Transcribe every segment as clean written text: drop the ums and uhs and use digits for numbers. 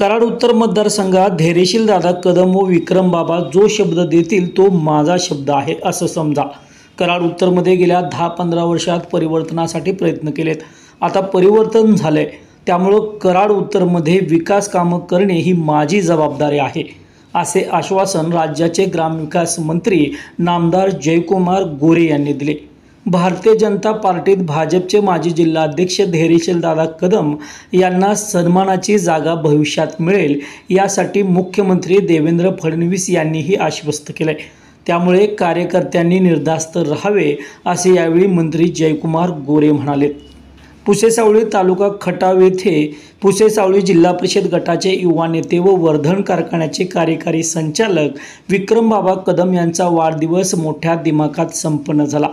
कराड उत्तर मतदारसंघात धैर्यशील दादा कदम व विक्रम बाबा जो शब्द देतील तो माझा शब्द आहे असं समजा। कराड उत्तरमध्ये गेल्या 10-15 वर्षात परिवर्तनासाठी प्रयत्न केलेत। आता परिवर्तन झाले, त्यामुळे कराड उत्तरमध्ये विकास कामं करणे ही माझी जबाबदारी आहे असे आश्वासन राज्याचे ग्रामविकास मंत्री नामदार जयकुमार गोरे यांनी दिले। भारतीय जनता पार्टीत भाजपचे माजी जिल्हाध्यक्ष धैर्यशील दादा कदम यांना सन्मानाची जागा भविष्यात मिळेल यासाठी मुख्यमंत्री देवेंद्र फडणवीस यांनीही आश्वस्त केले। त्यामुळे कार्यकर्त्यांनी निर्धास्त राहावे असे यावेळी मंत्री जयकुमार गोरे म्हणाले। पुसेसावळी तालुका खटाव येथे पुसेसावळी जिल्हा परिषद गटाचे युवा नेते व वर्धन कारखान्याचे कार्यकारी संचालक विक्रम बाबा कदम यांचा वाढदिवस मोठ्या दिमाखात संपन्न झाला।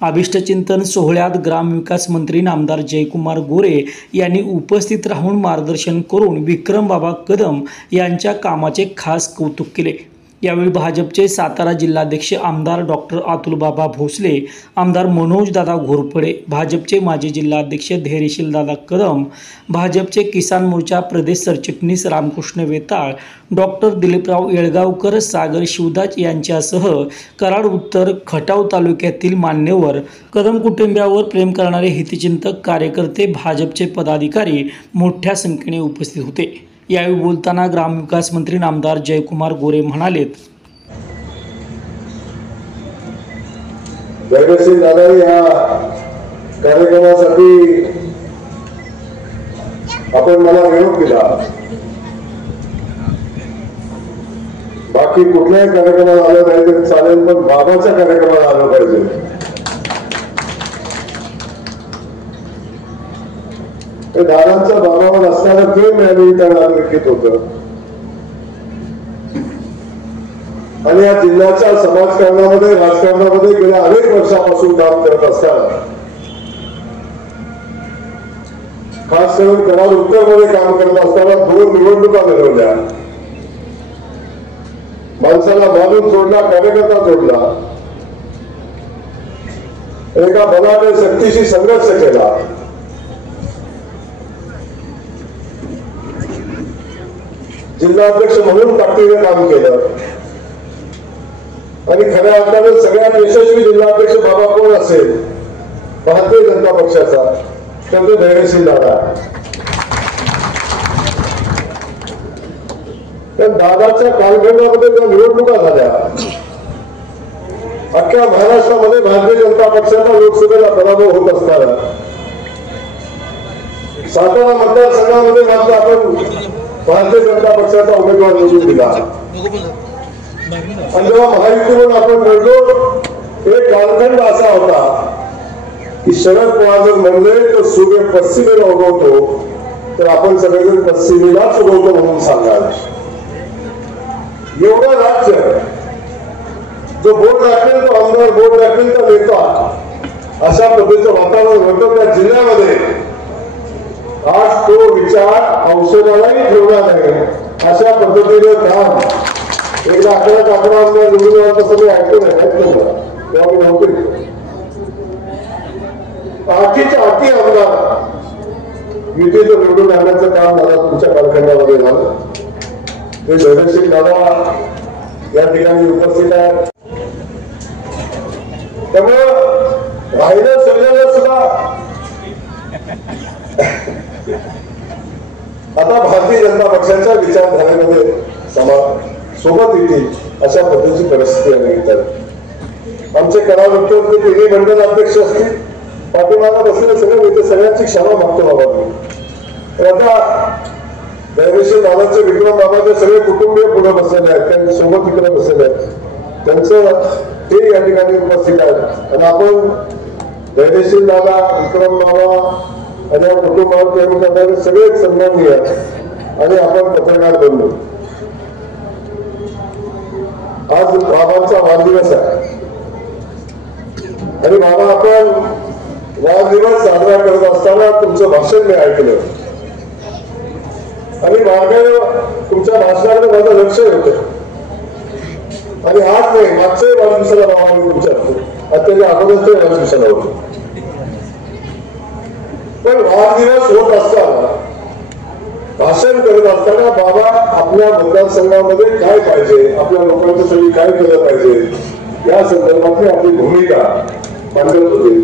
अभिष्टचिंतन सोहळ्यात ग्रामविकास मंत्री नामदार जयकुमार गोरे यांनी उपस्थित राहून मार्गदर्शन करून विक्रम बाबा कदम यांच्या कामाचे खास कौतुक केले। यावेळी भाजपचे सातारा जिल्हाध्यक्ष आमदार डॉक्टर अतुलबाबा भोसले, आमदार मनोज दादा घोरपडे, भाजपचे माजी जिल्हाध्यक्ष धैर्यशील दादा कदम, भाजपचे किसान मोर्चा प्रदेश सरचिटणीस रामकृष्ण वेताळ, डॉक्टर दिलीपराव येळगावकर, सागर शिवदास यांच्यासह कराड उत्तर खटाव तालुक्यातील मान्यवर, कदम कुटुंबियावर प्रेम करणारे हितचिंतक, कार्यकर्ते, भाजपचे पदाधिकारी मोठ्या संख्येने उपस्थित होते। यावेळी बोलताना ग्रामविकास मंत्री नामदार जयकुमार गोरे म्हणालेत, धैर्यशील दादा या कार्यक्रमासाठी आपण मला निरोप दिला। बाकी कुठल्याही कार्यक्रमाला आलं नाही तर चालेल, पण बाबाच्या कार्यक्रमाला आलं पाहिजे। दादांच्या बाबावर असणारं प्रेम यावेळी त्यांना अधोरेखित होतं आणि या जिल्ह्याच्या समाजकारणामध्ये राजकारणामध्ये गेल्या अनेक वर्षापासून काम करत असताना, खास करून कराड उत्तरमध्ये काम करत असताना 2 निवडणुका लढवल्या। माणसाला माणूस जोडला, कार्यकर्ता जोडला, एका बलाढ्य शक्तीशी संघर्ष केला। जिल्हाध्यक्ष म्हणून ताकदीने काम केलं आणि खऱ्या अर्थाने सगळ्यात यशस्वी जिल्हाध्यक्ष बाबा कोण असेल भारतीय जनता पक्षाचा, तर तो धैर्यशील दादा। त्या दादाच्या कालखंडामध्ये ज्या निवडणुका झाल्या, अख्ख्या महाराष्ट्रामध्ये भारतीय जनता पक्षाचा लोकसभेला पराभव होत असताना सातारा मतदारसंघामध्ये मात्र आपण भारतीय जनता पक्षाचा उमेदवार निवडून दिला आणि जेव्हा महायुतीवरून आपण लढलो, एक कालखंड असा होता की शरद पवार जर म्हणले तर सूर्य पश्चिमेला उगवतो, तर आपण सगळेजण पश्चिमेलाच उगवतो म्हणून सांगाल। एवढं राज्य जो बोट राखेल तो आमदार, बोट राखेल तो नेता, अशा पद्धतीचं वातावरण होतं त्या जिल्ह्यामध्ये। आज तो विचार औषधालाही ठेवला नाही अशा पद्धतीने काम एकदा 11 आमदार निवडून तसं मी ऐकलं तेव्हा मी नव्हते। आठीच्या आठी आमदार युतीचं निवडून आणण्याचं काम मला तुमच्या कालखंडामध्ये झालं। ते धैर्यशील दादा या ठिकाणी उपस्थित आहेत। त्यामुळे राहिलं सगळ्यांना सुद्धा आता भारतीय जनता पक्षाच्या विचारधारेमध्ये सोबत येतील अशा पद्धतीची परिस्थिती आली आहे। आमचे कराड उत्तरचे तिन्ही मंडल अध्यक्ष असतील, पाठीमागा बसलेले सगळे नेते, सगळ्यांची क्षमा मागतो बाबा मी। आता धैर्यशील दादाचे विक्रम बाबाचे सगळे कुटुंबीय पुढे बसलेले आहेत, त्यांच्या सोबत इकडे बसलेले आहेत, त्यांचं ते या ठिकाणी उपस्थित आहेत आणि आपण धैर्यशील दादा, विक्रम बाबा आणि या कुटुंबावर प्रेम करणारे सगळेच सन्माननीय आहेत आणि आपण पत्रकार बनलो। आज बाबांचा वाढदिवस आहे आणि बाबा आपण वाढदिवस साजरा करत असताना तुमचं भाषण मी ऐकलं आणि तुमच्या भाषणाकडे माझं लक्ष होतं आणि आज नाही, मागच्याही वाढदिवसाला बाबा तुमच्या त्याच्या अगोदरच्या वाढदिवसाला होतो। पण वाढदिवस होत असताना भाषण करत असताना बाबा आपल्या मतदारसंघामध्ये काय पाहिजे, आपल्या लोकांच्यासाठी काय केलं पाहिजे या संदर्भातली आपली भूमिका मांडत होते.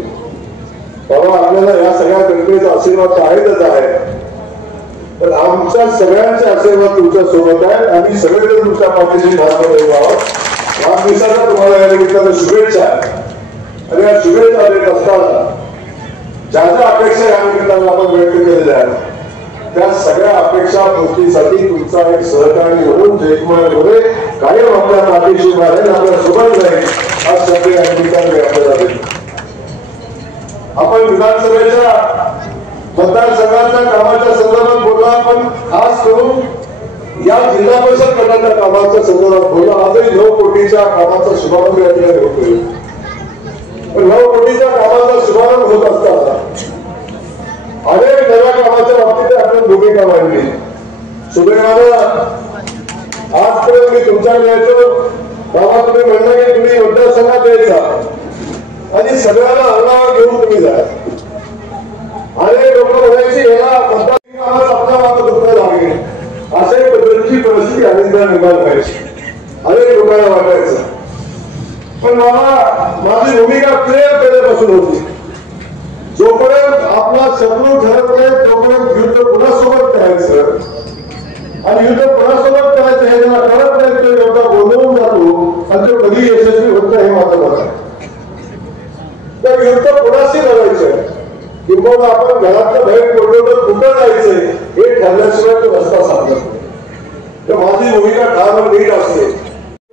बाबा आपल्याला या सगळ्या जनतेचा आशीर्वाद आहेतच आहे, पण आमच्या सगळ्यांचे आशीर्वाद तुमच्या सोबत आहे. आम्ही सगळेजण तुमच्या पाठीशी ठामपणे आहोत. वाढदिवसाच्या तुम्हाला या निमित्तानं शुभेच्छा. आणि या शुभेच्छा देत असताना ज्या ज्या अपेक्षा या निमित्तानं आपण व्यक्त केलेल्या आहेत त्या सगळ्या अपेक्षा पूर्तीसाठी तुमचा एक सहकारी म्हणून जयकुमार गोरे कायम आपल्या पाठीशी उभा राहील, आपल्या सोबत राहील हा शब्द या निमित्ताने आपल्याला देतो. आपण विधानसभेच्या मतदारसंघाच्या कामाच्या संदर्भात बोलला, पण खास करून या जिल्हा परिषद गटाच्या कामाच्या संदर्भात बोलला. आजही 9 कोटीच्या कामाचा शुभारंभ या ठिकाणी होतोय. पण 9 कोटीच्या कामाचा शुभारंभ होत असताना अनेक नव्या कामाच्या बाबतीत आपण भूमिका मांडली. सुदैवानं आजपर्यंत मी तुमच्याकडे यायचो, बाबा तुम्ही म्हणलं की तुम्ही मतदारसंघात यायचा आणि सगळ्यांना अंगावर घेऊन तुम्ही जा. अनेक लोक म्हणायची याला मतदार आपल्या मात्र दुःख लागेल अशाही पद्धतीची परिस्थिती अनेकदा निर्माण व्हायची. अनेक लोकांना वाटायचं. पण बाबा माझी भूमिका क्लिअर केल्यापासून होती. जोपर्यंत आपला शत्रू ठरत नाही तोपर्यंत युद्ध कोणासोबत करायचं आणि युद्ध कोणासोबत करायचं हे ज्याला कळत नाही तो एवढा गोंधळून जातो आणि तो कधी यशस्वी होत नाही हे माझं मत आहे. तर युद्ध कोणाशी लढायचं किंवा आपण घरातलं बाहेर पडलो तर कुठं जायचंय हे ठरल्याशिवाय तो रस्ता साधत नाही. तर माझी भूमिका ठाम नीट असते.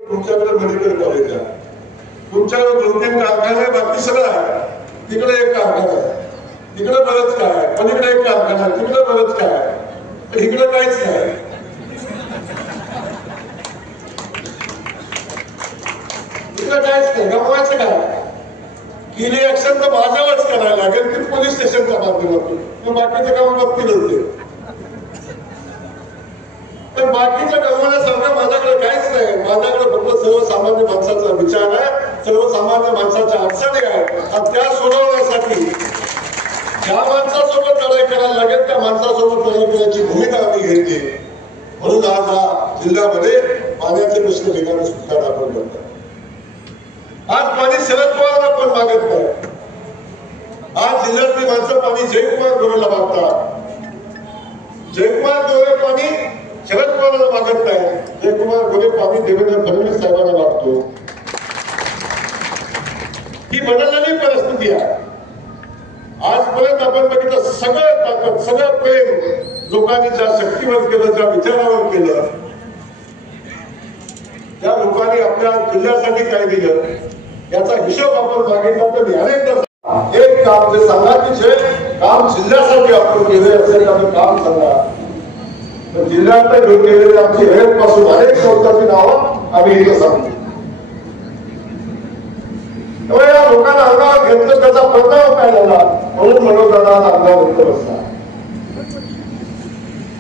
तुमच्याकडे मेडिकल कॉलेज आहे, तुमच्याकडे 2-3 कारखाने आहे, बाकी सगळं आहे. तिकडे एक कारखाना आहे, तिकडे बरंच काय आहे, पलीकडे एक कारखाना आहे, तिकडे बरंच काय आहे, तर इकडे काहीच नाही. इकडे काहीच नाही. गमवायचं काय? केली ऍक्शन तर माझ्यावरच करायला लागेल की पोलीस स्टेशनच्या माध्यमातून. बाकीचं काम बघतील होते, पण बाकीच्या गमवण्यासारखं माझ्याकडे काहीच नाही. माझ्याकडे फक्त सर्वसामान्य माणसाचा विचार आहे, सर्वसामान्य माणसाच्या अडचणी आहेत आणि त्या सोडवण्यासाठी ज्या माणसासोबत लढाई करायला लागेल त्या माणसासोबत लढाई करण्याची भूमिका आम्ही घेतली. म्हणून आज हा जिल्ह्यामध्ये पाण्याचे प्रश्न ठिकाणी सुटणार आपण करतो. आज पाणी शरद पवारांना पण मागत नाही. आज जिल्ह्यातली माणसं पाणी जयकुमार गोरेला मागतात. जयकुमार गोरे पाणी शरद पवारांना मागत नाही. जयकुमार गोरे पाणी देवेंद्र फडणवीस साहेबांना मागतो. ही बदललेली परिस्थिती आहे. आजपर्यंत आपण बघितलं सगळं ताकद सगळं प्रेम लोकांनी ज्या शक्तीवर केलं, ज्या विचारावर केलं, त्या लोकांनी आपल्या जिल्ह्यासाठी काय दिलं याचा हिशोब आपण मागितला तर मी अनेकदा एक काम जे सांगा की जे काम जिल्ह्यासाठी आपण केले असेल आम्ही काम सांगा. तर जिल्ह्यात घेऊन गेलेले आमची हेल्प पासून अनेक संस्थांची नावं आम्ही इथं सांगतो. तेव्हा या लोकांना अंगावर घेतलं त्याचा परिणाम काय झाला म्हणून मनोदाना अंगावर घेतलं बसला.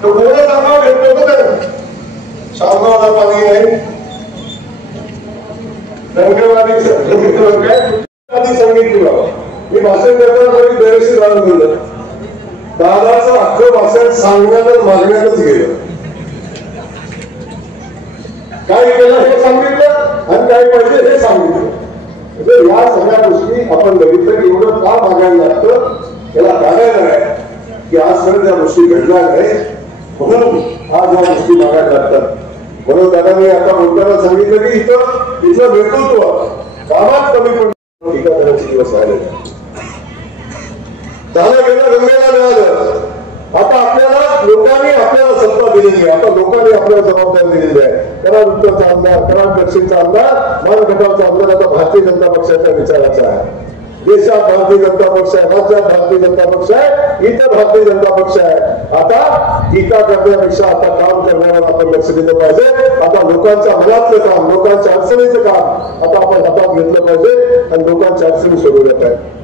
तर कोणच अंगावर घेतलं होतं ना. शामगावला पाणी आहे, धनगरवाडी काय सांगितली बाबा. मी भाषण करताना तरी बेरेशी जाणून गेलं. दादाचं अख्खं भाषण सांगण्यातच मागण्यातच गेलं. काय केलं हे सांगितलं आणि काय पाहिजे हे सांगितलं. म्हणजे या सगळ्या गोष्टी आपण बघितलं की एवढं का मागायला लागतं याला कारण आहे की आजपर्यंत या गोष्टी घडल्या नाही म्हणून आज या गोष्टी मागायला लागतात. म्हणून दादांनी आता बोलताना सांगितलं की इथं नेतृत्व कामात कमी पडलं टीका करायचे दिवस आले. झालं गेलं रंगायला मिळालं. आता आपल्याला लोकांनी आपल्याला सत्ता दिलेली आहे. आता लोकांनी आपल्याला जबाबदारी दिलेली आहे. कराड उत्तरचा आमदार, कराड दक्षिणचा आमदार, मान गटाचा आमदार आता भारतीय जनता पक्षाच्या विचाराचा आहे. देशात भारतीय जनता पक्ष आहे, राज्यात भारतीय जनता पक्ष आहे, इथं भारतीय जनता पक्ष आहे. आता टीका करण्यापेक्षा आता काम करण्यावर आपण लक्ष दिलं पाहिजे. आता लोकांच्या मनातलं काम, लोकांच्या अडचणीचं काम आता आपण हातात घेतलं पाहिजे आणि लोकांच्या अडचणी सोडवल्या पाहिजे.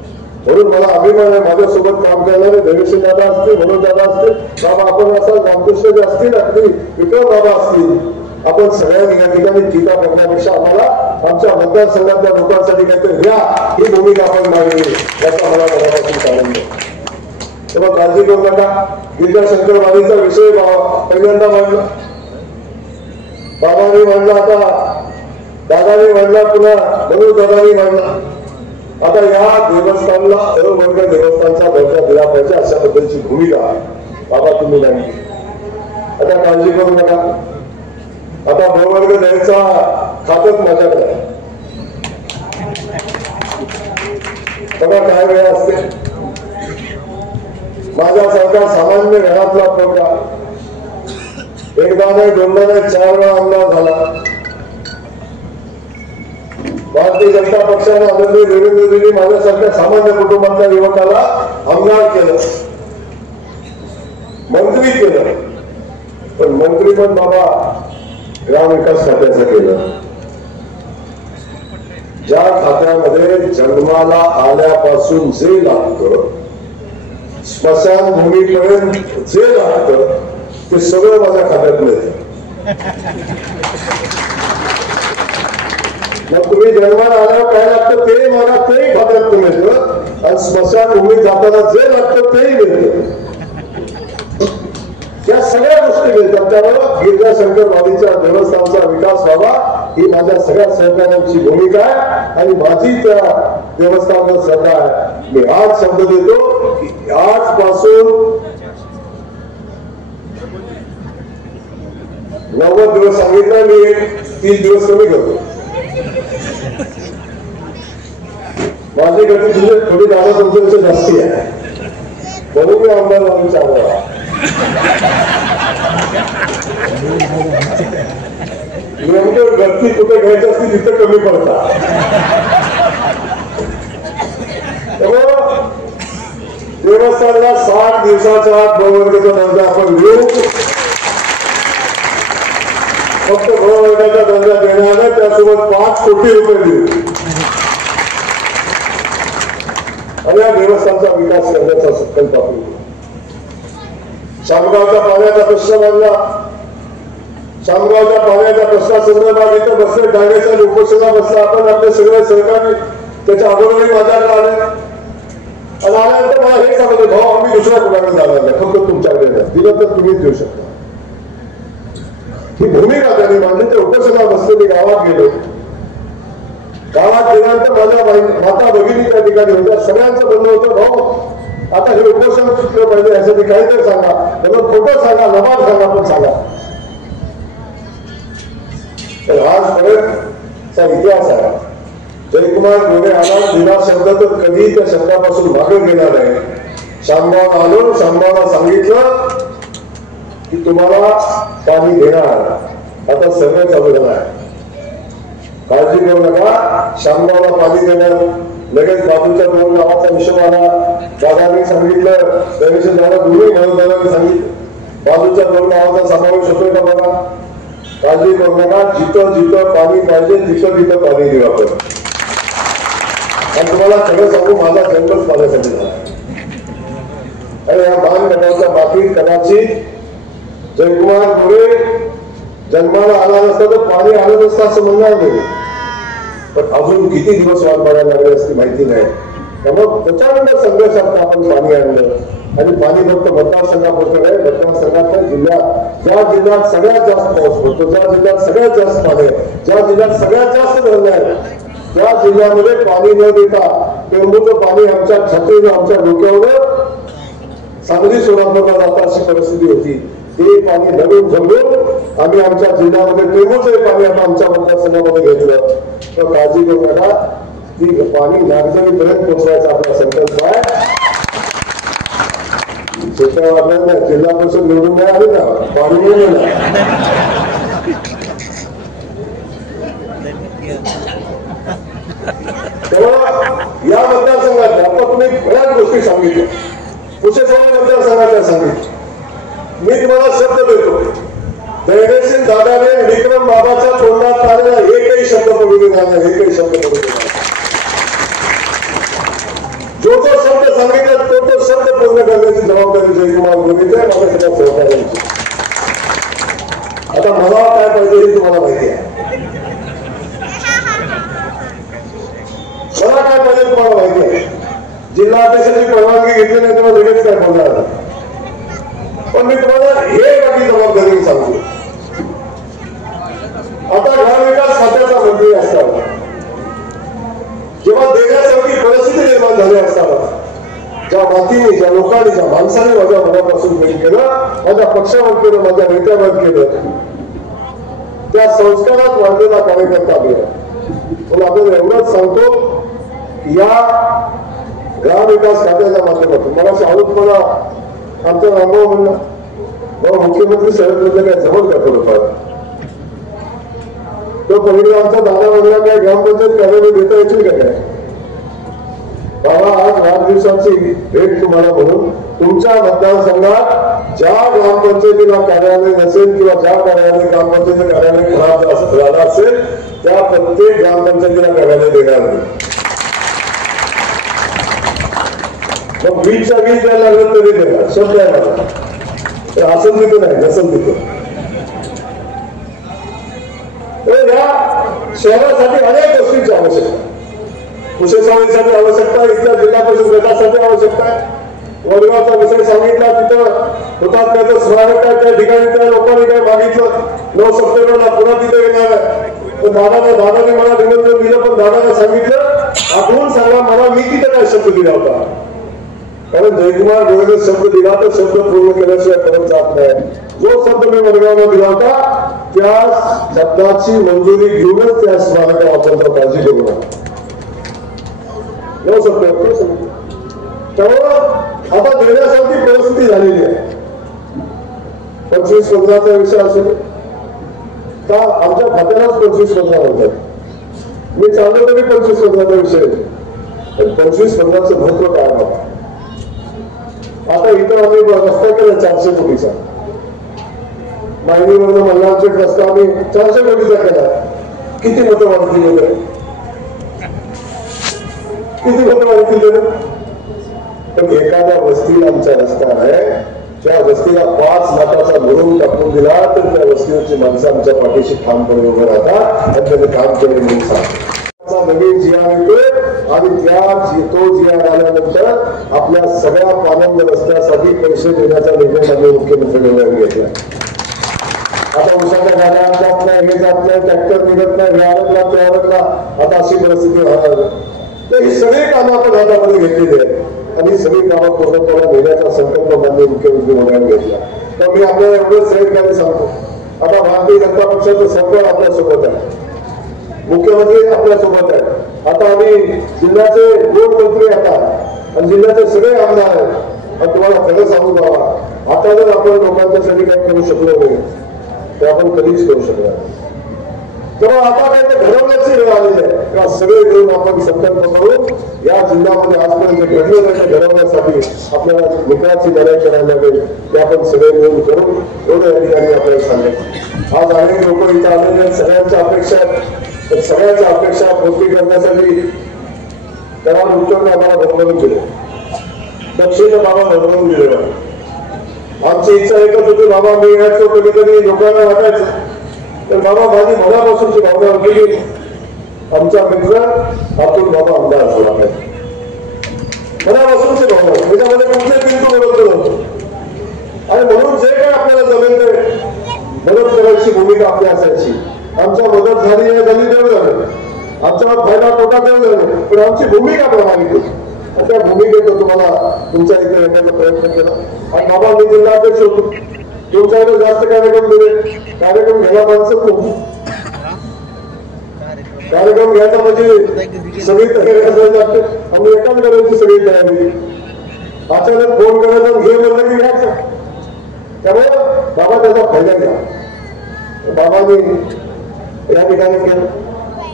म्हणून मला अभिमान आहे माझ्यासोबत काम करणारे देवेश्वर दादा असतील, मनोज दादा असतील, बाबा आपण असा रामकृष्ण असतील, अगदी विक्रम बाबा असतील. आपण सगळ्यांनी या ठिकाणी टीका करण्यापेक्षा आम्हाला आमच्या मतदारसंघातल्या लोकांसाठी काहीतरी घ्या ही भूमिका आपण मांडली याचा मला मनापासून आनंद आहे. तेव्हा काळजी करू नका. गिरिजाशंकर वाणीचा विषय पहिल्यांदा मांडला, बाबांनी मांडला, आता दादानी मांडला, पुन्हा मनोज दादानी मांडला. आता या देवस्थानला अवर्ग देवस्थानचा दर्जा दिला पाहिजे अशा पद्धतीची भूमिका बाबा तुम्ही नाही. आता काळजी करू नका. आता बवर्ग द्यायचा खातच माझ्याकडे आहे. बघा काय वेळ असते. माझ्यासारखा सामान्य घरातला पोरगा एकदा नाही, दोनदा नाही, 4 वेळा आमदार झाला. भारतीय जनता पक्षाने आदरणीय देवेंद्रजींनी माझ्यासारख्या सामान्य कुटुंबातल्या युवकाला आमदार केलं, मंत्री केलं. पण मंत्री पण बाबा ग्रामविकास खात्याचं केलं. ज्या खात्यामध्ये जन्माला आल्यापासून जे लागतं, स्मशानभूमीपर्यंत जे लागतं, ते सगळं माझ्या खात्यात मिळतं. मग तुम्ही जन्माला आल्यावर काय लागतं ते मला तेही खात्यात मिळतं आणि स्मशानभूमीत जाताना जे लागतं तेही मिळतं. या सगळ्या गोष्टी मिळतात. त्यामुळे गिरिजाशंकर वाडीच्या देवस्थानचा विकास व्हावा ही माझ्या सगळ्या सहकार्यांची भूमिका आहे आणि माझी त्या देवस्थानावर श्रद्धा आहे. मी आज शब्द देतो की आजपासून 90 दिवस सांगितलं, मी 30 दिवस कमी करतो. माझी गती तुझे थोडी जागा तुमच्यापेक्षा जास्ती आहे. म्हणून मी आमदार म्हणून चांगला नेमकं गती कुठे घ्यायची असते तिथे कमी पडतात. त्यामुळं देवस्थानला 60 दिवसाच्या आत बवर्गाचा दर्जा आपण देऊ. फक्त बवर्गाचा दर्जा देण्याने त्यासोबत 5 कोटी रुपये देऊ आणि या देवस्थानचा विकास करण्याचा संकल्प आपण. शामगावच्या पाण्याचा प्रश्न मांडला. शामगावच्या पाण्याच्या प्रश्नासंदर्भात इथं बसले डांगेचा उपोषणा बसला. आपण आपले सगळे सहकारी त्याच्या अगोदरही माझ्याकडे आले आणि आल्यानंतर मला हे सांगितलं, भाऊ आम्ही दुसऱ्या कोणाकडे जाणार नाही, फक्त तुमच्याकडे दिलं तर तुम्हीच देऊ शकता. ही भूमिका त्यांनी मांडली. ते उपोषणा बसले. मी गावात गेलो. गावात गेल्यानंतर माझ्या माता भगिनी त्या ठिकाणी होत्या. सगळ्यांचं म्हणणं होतं, भाऊ आता हे उपोषण सुटलं पाहिजे, यासाठी काहीतरी सांगा, त्याला खोटं सांगा, लबाड सांगा, पण सांगा. तर आजपर्यंतचा इतिहास आहे. जयकुमार गोरे आला दिला शब्द तर कधी त्या शब्दापासून मागे गेला नाही. शामगाव आलो, शामगावला सांगितलं की तुम्हाला पाणी देणार. आता सर्व चालू झाला आहे, काळजी करू नका. शामगावला पाणी देणार. लगेच बाजूच्या 2 गावाचा हिशोब आला. दादांनी सांगितलं, त्याविषयी दादा दोन्ही म्हणून दादांनी सांगितलं बाजूच्या 2 गावाचा समावेश होतोय का बघा. काळजी करू नका. जिथं जिथं पाणी पाहिजे तिथं तिथं पाणी देऊ आपण. आणि तुम्हाला खरं सांगू, माझा जन्मच पाण्यासाठी झाला आणि या बाण गटाच्या बाबतीत कदाचित जयकुमार गोरे जन्माला आला नसता तर पाणी आलं नसतं असं म्हणणार नाही. पण अजून किती दिवस वाट बघायला लागले असती माहिती नाही. त्यामुळे प्रचंड संघर्षात आपण पाणी आणलं आणि पाणी फक्त मतदारसंघापुरतं नाही, मतदारसंघातल्या जिल्ह्यात ज्या जिल्ह्यात सगळ्यात जास्त पाऊस पडतो, ज्या जिल्ह्यात सगळ्यात जास्त पाणी आहे, ज्या जिल्ह्यात सगळ्यात जास्त धरण आहे, त्या जिल्ह्यामध्ये पाणी न देता टेंबूचं पाणी आमच्या छत्रीनं आमच्या डोक्यावर सांगली सोलापूरला जाता अशी परिस्थिती होती. ते पाणी नवीन जमून आम्ही आमच्या जिल्ह्यामध्ये टेंबूचं पाणी आता आमच्या मतदारसंघामध्ये घेतलं. तर काळजी करू नका. ती पाणी नागझरीपर्यंत पोहोचवायचा आपला संकल्प आहे. जिल्हा परिषद निवडून नाही आली ना, पाणी नाही मिळणार. या मतदारसंघात आता तुम्ही बऱ्याच गोष्टी सांगितल्या, कुशेश्वर मतदारसंघाच्या सांगितल्या. मी तुम्हाला शब्द देतो, धैर्यशील दादाने विक्रम बाबाच्या तोंडात आलेला एकही शब्द पडू देणार नाही, एकही शब्द पडू देणार. जो शब्द सांगितला तो शब्द पूर्ण करण्याची जबाबदारी जयकुमार गोरेची आहे, माझ्या सगळ्या सहकार्यांची. आता मला काय पाहिजे हे तुम्हाला माहिती आहे. मला काय पाहिजे तुम्हाला माहिती आहे. जिल्हा अध्यक्षाची परवानगी घेतली नाही तेव्हा लगेच काय बोलणार नाही. पण मी तुम्हाला हे बाकी जबाबदारी सांगतो. आता ग्रामविकास खात्याचा मंत्री असताना जेव्हा देण्यासारखी परिस्थिती निर्माण झाली असताना ज्या मातीने, ज्या लोकांनी, ज्या माणसाने माझ्या मनापासून प्रेम केलं, माझ्या पक्षावर केलं, माझ्या नेत्यावर केलं, त्या संस्कारात वाढलेला कार्यकर्ता मी आहे. पण आपल्याला एवढंच सांगतो की या ग्रामविकास खात्याच्या माध्यमातून मला शाहरुखपणा आमचा रामभाऊ म्हणला, बाबा मुख्यमंत्री साहेब म्हणजे काय जमल का थोडंफार. तो पहिले आमचा दादा म्हणला काय ग्रामपंचायत कार्यालय देता येतील का काय. बाबा आज वाढदिवसाची भेट तुम्हाला म्हणून तुमच्या मतदारसंघात ज्या ग्रामपंचायतीला कार्यालय नसेल किंवा ज्या कार्यालय ग्रामपंचायती कार्यालय खराब झालं असेल त्या प्रत्येक ग्रामपंचायतीला कार्यालय देणार नाही. मग 20च्या 20 द्यायला लागलं तरी देणार, शब्द आहे मला. तर असं तिथं नाही, नसेल तिथं. या शहरासाठी अनेक गोष्टींची आवश्यकता, कुशलशाहीसाठी आवश्यकता, इथल्या जिल्हा परिषद गटासाठी आवश्यकता आहे. वडिलांचा विषय सांगितला, तिथं होतात त्याचं स्मारक आहे, त्या ठिकाणी त्या लोकांनी काय मागितलं 9 सप्टेंबरला पुन्हा तिथे येणार आहे. तर दादाने मला निमंत्रण दिलं, पण दादाने सांगितलं आठवून सांगा मला मी तिथे काय शब्द दिला होता. कारण जयकुमार गोविंद शब्द दिला तर शब्द पूर्ण केल्याशिवाय परत जात नाही. जो शब्द मी वडगावला दिला होता त्या शब्दाची मंजुरी घेऊनच त्या स्मारका आपण काळजी करू नका. 9 सप्टेंबर तेव्हा आता देण्यासारखी परिस्थिती झालेली आहे. 25-15चा विषय असेल का आमच्या खात्यालाच 25-15 म्हणतात. मी चाललो तरी 25-15चा विषय, पण 25-15चं महत्व काय बाबा. आता इथं आम्ही रस्ता केला 400 कोटीचा, मायनीवरनं मल्हारचेक रस्ता आम्ही 400 कोटीचा केला. किती मतं वाढतील वगैरे, किती मतं वाढतील. पण एखाद्या वस्तीला आमचा रस्ता आहे, त्या वस्तीला 5 लाखाचा भरून टाकून दिला तर त्या वस्तीवरची माणसं आमच्या पाठीशी ठामपणे उभं राहतात आणि त्यांनी काम केले म्हणून सांगतात. नवीन जिआर येतोय आणि तो जिआर आल्यानंतर आपल्या सगळ्या पानंद रस्त्यासाठी पैसे देण्याचा निर्णय माननीय मुख्यमंत्र्यांनी घेतला. आता उसाच्या गाड्या जात नाही, हे जात नाही, ट्रॅक्टर निघत नाही, हे अडकला ते अडकला, आता अशी परिस्थिती राहणार. तर ही सगळी कामं आपण हातामध्ये घेतलेली आहेत आणि सगळी कामं पूर्णपणे घेण्याचा संकल्प माननीय मुख्यमंत्री महोदयांनी घेतला. तर मी आपल्याला एवढंच सैनिकांनी सांगतो, आता भारतीय जनता पक्षाचं सरकार आपल्यासोबत आहे, मुख्यमंत्री आपल्यासोबत आहे. आता आम्ही जिल्ह्याचे 2 मंत्री आता आणि जिल्ह्याचे सगळे आमदार आहेत. आणि तुम्हाला खरं सांगू बाबा, आता जर आपण लोकांच्यासाठी काही करू शकलो नाही तर आपण कधीच करू शकणार. तेव्हा आता काय ते घडवण्याची वेळ आलेली आहे. तेव्हा सगळे मिळून आपण संकल्प करू या जिल्ह्यामध्ये आजपर्यंत घडलं नाही ते घडवण्यासाठी आपल्याला मित्राची लढाई करायला लागेल. ते आपण सगळे मिळून करू एवढं या ठिकाणी आपल्याला सांगायचं. आज अनेक लोक इथं आलेले आहेत, सगळ्यांच्या अपेक्षा आहेत. सगळ्यांच्या अपेक्षा पूर्ती करण्यासाठी कराड उत्तरने आम्हाला भरभरून दिले, दक्षिण बाबा भरभरून दिले. आमची इच्छा एकच होती बाबा, मी यायचो कधीतरी लोकांना वाटायचं तर बाबा माझी मनापासूनची भावना होती की आमचा मित्र अतुल बाबा आमदार झाला पाहिजे. मनापासूनची भावना, त्याच्यामध्ये कुठले बिंदू बरोबर होतो. आणि म्हणून जे काही आपल्याला जमेल ते मदत करायची भूमिका आपली असायची. आमच्या मदत झाली आहे झाली तेवढं झालं, आमच्यावर फायदा तोटा तेवढं झालं, पण आमची भूमिका प्रमाणित होती. त्या भूमिकेत तुम्हाला तुमच्या इथे येण्याचा प्रयत्न केला. आणि बाबा मी जिल्हाध्यक्ष होतो, तुमच्याकडे जास्त कार्यक्रम दिले, कार्यक्रम घ्यायला माणसंच नव्हती. कार्यक्रम घ्यायचा म्हणजे सगळी तयारी करायला लागते. आम्ही एकाच करायची सगळी तयारी. अचानक फोन करायचा घे म्हणलं की घ्यायचं. त्यामुळे बाबा त्याचा फायदा घ्या. बाबांनी या ठिकाणी केलं.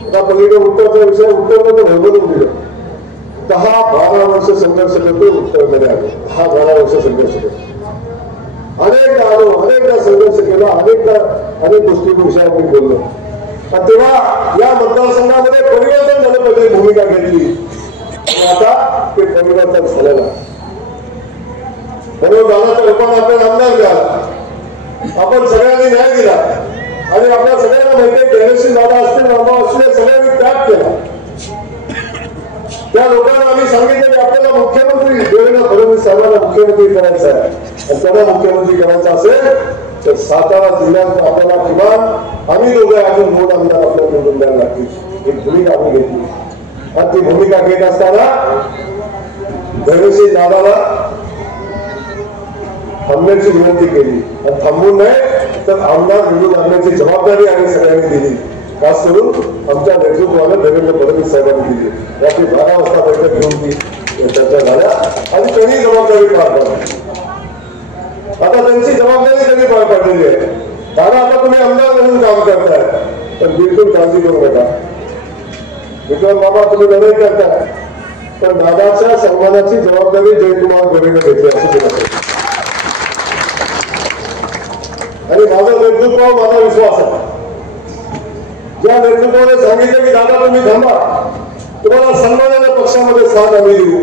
आता पलीकडे उत्तरचा विषय, उत्तरमध्ये भरभरून दिलं. 10-12 वर्ष संघर्ष करतो उत्तरमध्ये आले. 10-12 वर्ष संघर्ष केला, अनेकदा आलो, अनेकदा संघर्ष केला, अनेक गोष्टींविषयी आम्ही बोललो. तेव्हा या मतदारसंघामध्ये परिवर्तन झालं पाहिजे भूमिका घेतली. आता ते परिवर्तन झालेलं म्हणून दादाच्या रूपाने आपल्याला आमदार मिळाला. आपण सगळ्यांनी न्याय दिला आणि आपल्या सगळ्यांना माहिती आहे धैर्यशील दादा असतील, बाबा असतील, सगळ्यांनी त्याग केला. त्या लोकांना आम्ही सांगितलं की आपल्याला मुख्यमंत्री देवेंद्र फडणवीस साहेबांना मुख्यमंत्री करायचं आहे आणि त्यांना मुख्यमंत्री करायचं असेल तर सातारा जिल्ह्यात आपल्याला किमान आम्ही दोघं अजून 2 आमदार आपल्याला निवडून द्यायला लागतील एक भूमिका आम्ही घेतली आणि ती भूमिका घेत असताना धैर्यशील दादाला थांबण्याची विनंती केली आणि थांबून नाही तर आमदार निवडून आणण्याची जबाबदारी आम्ही सगळ्यांनी दिली खास करून आमच्या नेतृत्वाने देवेंद्र फडणवीस साहेबांनी दिली रात्री 12 वाजता बैठक घेऊन ती चर्चा झाल्या आणि त्यांनी जबाबदारी पार पाडली आता त्यांची जबाबदारी त्यांनी पार पाडलेली आहे दादा आता तुम्ही आमदार म्हणून काम करताय पण बिलकुल काळजी करू नका विक्रम बाबा तुम्ही लढाई करताय पण दादाच्या सन्मानाची जबाबदारी जयकुमार गोरेने घेतली असं केलं आणि माझं नेतृत्व माझा विश्वास आहे ज्या नेतृत्वाने सांगितलं की दादा तुम्ही थांबा तुम्हाला सन्मानाने पक्षामध्ये साथ आम्ही देऊ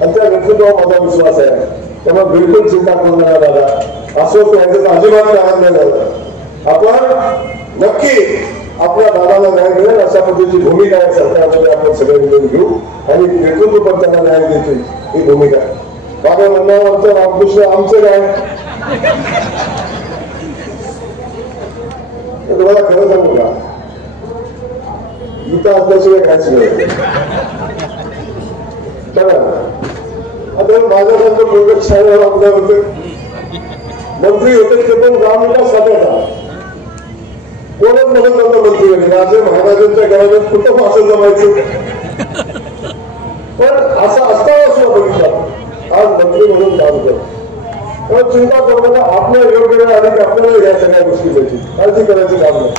आणि त्या नेतृत्वावर माझा विश्वास आहे त्यामुळे बिलकुल चिंता करू नका दादा अस्वस्थ व्हायचं अजिबात कारण नाही झालं आपण नक्की आपल्या दादाला न्याय मिळेल अशा पद्धतीची भूमिका आहे सरकारमध्ये आपण सगळे मिळून घेऊ आणि नेतृत्व पण त्यांना न्याय देतील ही भूमिका आहे बाबा म्हणणार आमचं रामकृष्ण आमचं काय तुम्हाला खरं सांगू का गीता असल्याशिवाय काहीच नाही आता माझ्यानंतर प्रोजेक्ट शाळेला आमदार होते मंत्री होते ते पण ग्रामविकास खात्याचा कोणच म्हणत नव्हतं मंत्री होते राजे महाराजांच्या घरात कुठं असं जमायचं पण असं असताना सुद्धा बघितलं आज मंत्री म्हणून काम करतो चिंता करू नका आपल्या योग्य वेळ आली की आपल्याला या सगळ्या गोष्टी द्यायची काळजी करायची काम नाही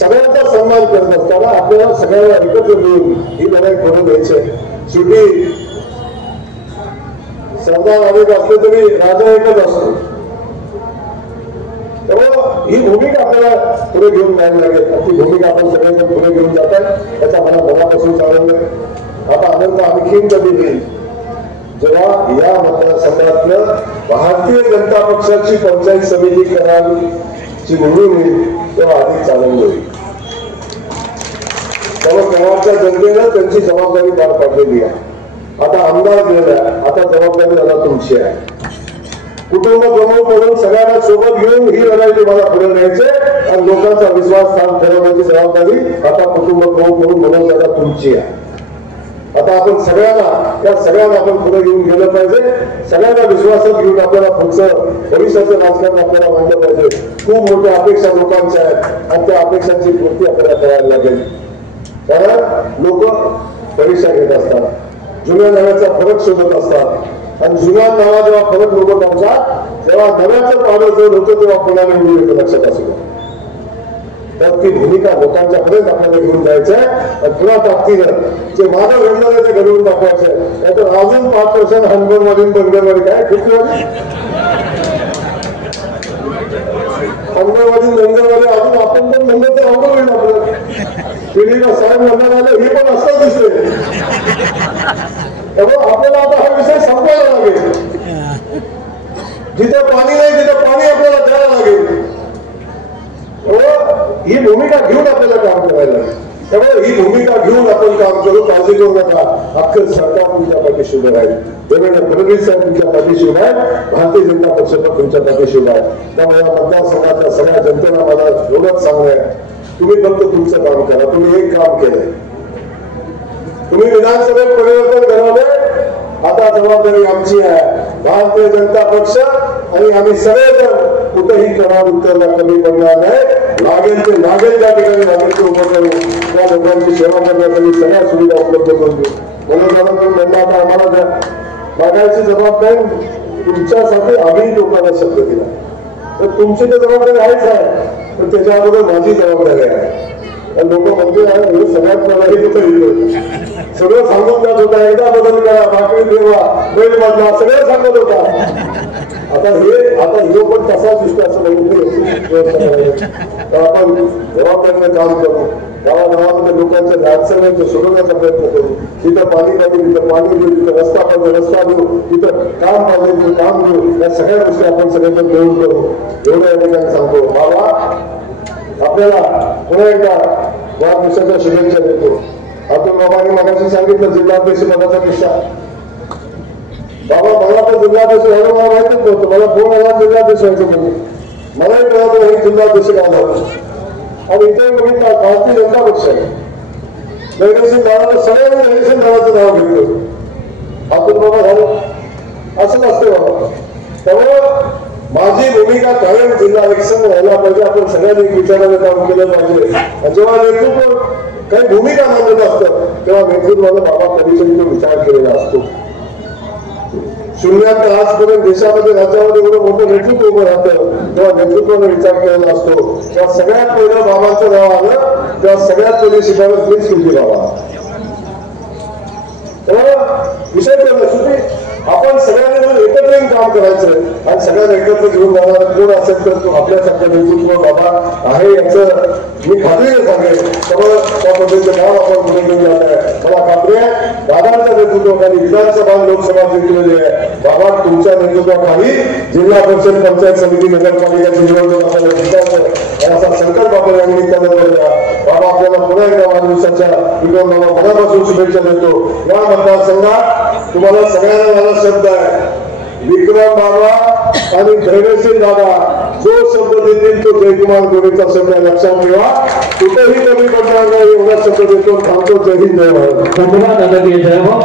सगळ्यांचा सन्मान करत असताना आपल्याला सगळ्यांना एकत्र मिळून ही लढाई करून द्यायची शेवटी सरदार अनेक असले तरी राजा एकच असतो त्यामुळे ही भूमिका आपल्याला पुढे घेऊन जायला लागेल ती भूमिका आपण सगळेजण पुढे घेऊन जातात याचा मला मनापासून आनंद आहे आता आनंद आणखीन कधी येईल जेव्हा या मतदारसंघातलं भारतीय जनता पक्षाची पंचायत समिती करावीची निवडून होईल तेव्हा अधिक आनंद होईल त्यामुळे कराडच्या जनतेनं त्यांची जबाबदारी पार पाडलेली आहे आता आमदार गेल्या आता जबाबदारी आता तुमची आहे कुटुंब प्रमुख म्हणून सगळ्यांना सोबत घेऊन ही लढाई तुम्हाला पुढे न्यायचे आणि लोकांचा विश्वास ठरवण्याची जबाबदारी आता कुटुंब प्रमुख म्हणून बनवण्याला तुमची आहे आता आपण सगळ्यांना आपण पुढे घेऊन गेलं पाहिजे सगळ्यांना विश्वासात घेऊन आपल्याला पुढचं भविष्याचं राजकारण आपल्याला मांडलं पाहिजे खूप मोठ्या अपेक्षा लोकांच्या आहेत आणि त्या अपेक्षांची पूर्ती आपल्याला करायला लागेल कारण लोक परीक्षा घेत असतात जुन्या नव्याचा फरक शोधत असतात आणि जुन्या नावा जेव्हा फरक लोक टाकतात तेव्हा नव्याचं पावलं जर होतं तेव्हा पुन्हा निवडून येतं लक्षात असू तर ती भूमिका लोकांच्या पर्यंत आपल्याला घेऊन जायचं आहे आणि पुन्हा ताकदीनं जे मानव घडलं आहे ते घडवून दाखवायचं आहे नाहीतर अजून 5 वर्षांना हनगरवाडी बंगरवाडी काय कुठली हनगरवाडी बंगरवाडी अजून आपण पण म्हणलं तर अवघड होईल आपल्याला पिढीला साहेब म्हणणार आलं हे पण असंच दिसतंय त्यामुळे आपल्याला आता हा विषय संपवायला लागेल जिथे पाणी नाही तिथे पाणी आपल्याला द्यायला लागेल ही भूमिका घेऊन आपल्याला काम करायला लागेल त्यामुळे ही भूमिका घेऊन आपण काम करू काळजी करू नका अख्खं सरकार तुमच्या पाठीशी उभं राहील देवेंद्र फडणवीस साहेब तुमच्या पाठीशी उभा आहे भारतीय जनता पक्ष पण तुमच्या पाठीशी उभा आहे त्यामुळे या मतदारसंघाच्या सगळ्या जनतेला मला एवढंच सांगणं आहे तुम्ही फक्त तुमचं काम करा तुम्ही एक काम केलंय तुम्ही विधानसभेत परिवर्तन करावे आता जबाबदारी आमची आहे भारतीय जनता पक्ष आणि आम्ही सगळेजण कुठेही करार उत्तरला कमी पडणार नाही लागेल ते लागेल त्या ठिकाणी लागेल ते उभं करू त्या लोकांची सेवा करण्यासाठी सगळ्या सुविधा उपलब्ध करून देऊ म्हणून तुम्ही म्हणता आता आम्हाला द्या मागायची जबाबदारी तुमच्यासाठी आम्ही लोकांना शब्द दिला तर तुमची तर जबाबदारी आहेच आहे पण त्याच्या अगोदर माझी जबाबदारी आहे लोक म्हणते हे सगळ्यात मला तिथं येतो सगळं सांगून जात होता एकदा बदल करा भाकरी देवा बैल बांधला सगळं सांगत होता आता हे पण तसाच दिसतो असं तर आपण जबाबदारीने काम करू गावागावामध्ये लोकांच्या अडचणी सोडवण्याचा प्रयत्न करू जिथं पाणी पाहिजे तिथं पाणी देऊ तिथं रस्ता पाहिजे रस्ता देऊ तिथं काम पाहिजे तिथं काम देऊ या सगळ्या गोष्टी आपण सगळ्यांना मिळून करू एवढं या ठिकाणी सांगतो बाबा आपल्याला पुन्हा एकदा वाढदिवसाच्या शुभेच्छा देतो. अतुल बाबांनी मगाशी सांगितलं जिल्हाध्यक्ष पदाचा किस्सा. बाबा मला तर जिल्हाध्यक्ष व्हायला मला माहितीच नव्हतं. मला फोन आला जिल्हाध्यक्ष व्हायचं म्हणून. मलाही कळत नाही जिल्हाध्यक्ष काय झालं. आणि इथे बघितलं भारतीय जनता पक्ष आहे. धैर्यशील दादाला सगळ्यांनी धैर्यशील दादाचं नाव घेतलं. अतुल बाबा झालं असंच असते बाबा. त्यामुळं माझी भूमिका कायम जिल्हा इलेक्शन व्हायला पाहिजे. आपण सगळ्यांनी विचाराने काम केलं पाहिजे. जेव्हा नेतृत्व काही भूमिका मांडत असतं तेव्हा नेतृत्वानं बाबा कधीतरी तो विचार केलेला असतो. शून्यात आजपर्यंत देशामध्ये राज्यामध्ये एवढं मोठं नेतृत्व उभं राहतं तेव्हा नेतृत्वाने विचार केलेला असतो. तेव्हा सगळ्यात पहिलं बाबांचं नाव आलं तेव्हा सगळ्यात पहिली शिफारस मीच केली बाबा. तेव्हा विषय केला शेवटी आपण सगळ्यांनी मिळून एकत्र येऊन काम करायचं आणि सगळ्यांना एकत्र घेऊन जाणारा कोण असेल तर तो आपल्यासारखं नेतृत्व बाबा आहे याचं मी खात्रीने सांगेन. त्यामुळे त्या पद्धतीचं नाव आपण पुढे घेऊन जात आहे. मला खात्री आहे दादांच्या नेतृत्वाखाली विधानसभा लोकसभा जिंकलेली आहे. बाबा तुमच्या नेतृत्वाखाली जिल्हा परिषद पंचायत समिती नगरपालिकेची निवडणूक आपल्याला जिंकायचं असा संकल्प आपण या निमित्तानं करूया. बाबा आपल्याला पुन्हा एकदा वाढदिवसाच्या विक्रम बाबा मनापासून शुभेच्छा देतो. या मतदारसंघात तुम्हाला सगळ्यांना माझा शब्द आहे विक्रम बाबा आणि धैर्यशील दादा जो शब्द देतील तो जयकुमार गोरेचा शब्द लक्षात ठेवा. कुठेही कमी पडणार नाही एवढा शब्द देतो. थांबतो. जय हिंद जय भारत. धन्यवाद दादा. जय हो.